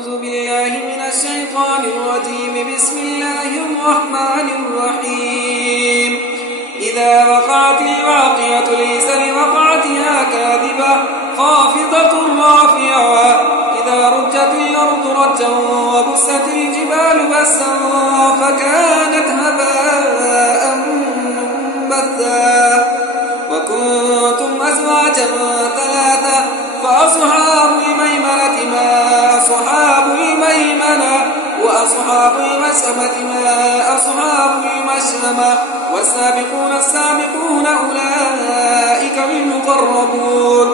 أعوذ بالله من الشيطان الرجيم. بسم الله الرحمن الرحيم. إذا وقعت الواقعة ليس لوقعتها كاذبة خافضة رافعة. إذا رجت الأرض رجا وبست الجبال بسا فكانت هباء منبثا. وكنتم أزواجا ثلاثة فأصحاب الميمنة ما أصحاب الميمنة وأصحاب المشأمة ما أصحاب المشأمة والسابقون السابقون أولئك المقربون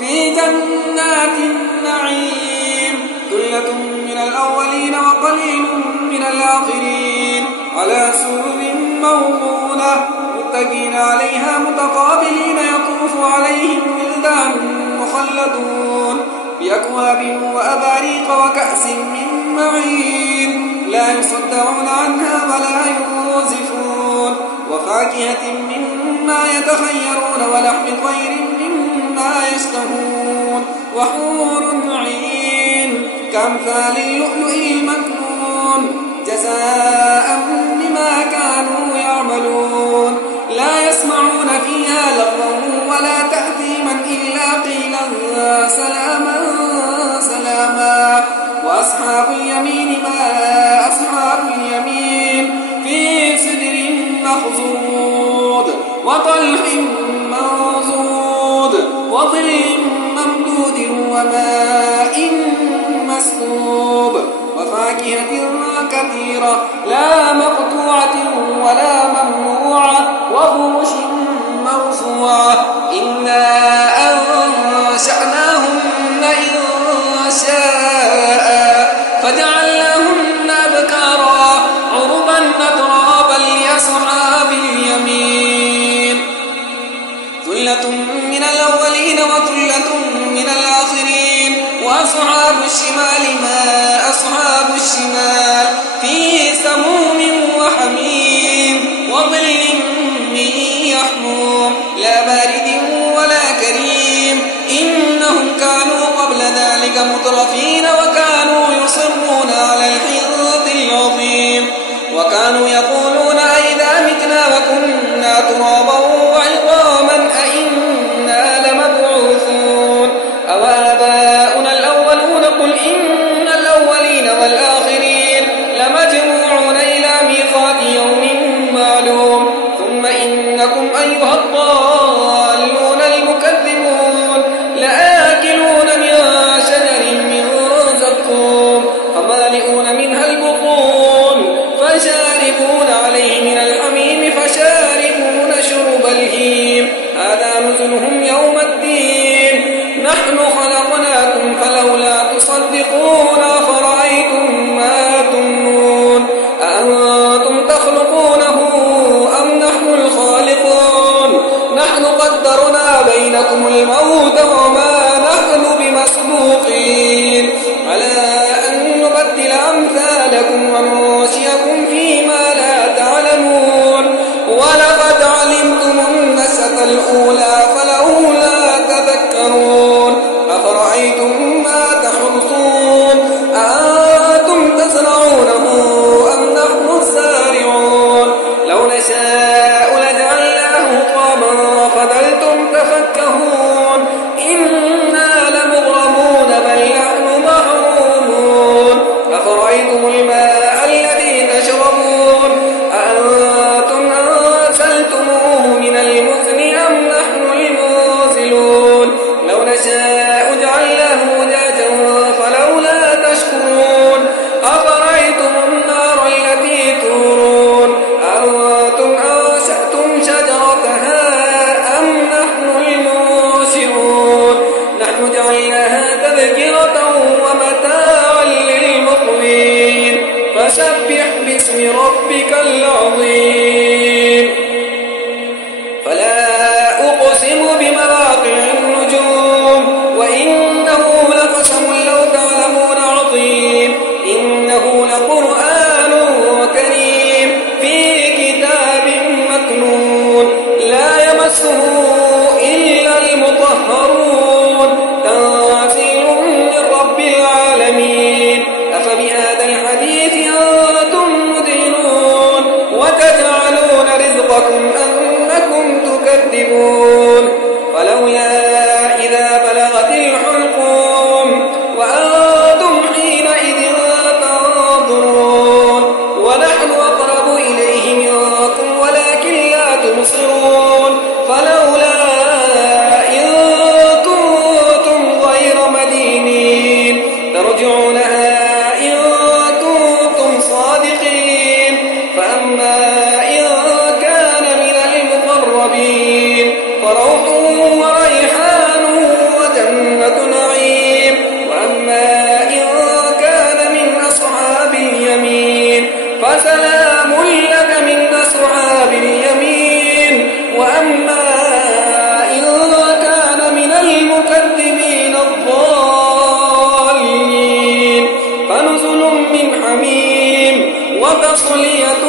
في جنات النعيم. ثلة من الأولين وقليل من الآخرين على سرر موضونة متكئين عليها متقابلين يطوف عليهم ولدان مخلدون بأكواب وأباريق وكأس من معين لا يصدعون عنها ولا ينزفون وفاكهة مما يتخيرون ولحم طير مما يشتهون وحور عين كأمثال اللؤلؤ المكنون جزاء بما كانوا يعملون. لا يسمعون فيها لغوا ولا تأثيما إلا قيلا سلاما سلاما. وأصحاب اليمين ما أصحاب اليمين في سدر مخضود وطلح منضود وظل ممدود وماء مسكوب وفاكهة كثيرة لا مقطوعة ولا ممنوعة وفرش مرفوعة. إنا أنشأناهن إنشاء فجعلناهن أبكارا عربا أترابا لأصحاب اليمين. ثلة من الأولين وثلة من الآخرين وأصحاب الشمال ما أصحاب الشمال في سموم وحميم وظل من يحموم لا بارد ولا كريم. إنهم كانوا قبل ذلك مترفين وكانوا يصرون على الحنث العظيم وكانوا يقولون أئذا متنا وكنا ترابا وعظاما أئنا لمبعوثون أو آباؤنا الأولون قل إن الأولين والآخرين لمجموعون إلى ميقات يوم معلوم ثم إنكم أيها الضالون المكذبون لآكلون من شجر من زقوم فمالئون ترجعونها إن كنتم صادقين. فأما إن كان من المقربين فروح وريحان وجنة نعيم. وأما إن كان من أصحاب اليمين فسلام لك من أصحاب اليمين. وأما إن كان من المكذبين الضالين فنزل من حميم وتصلية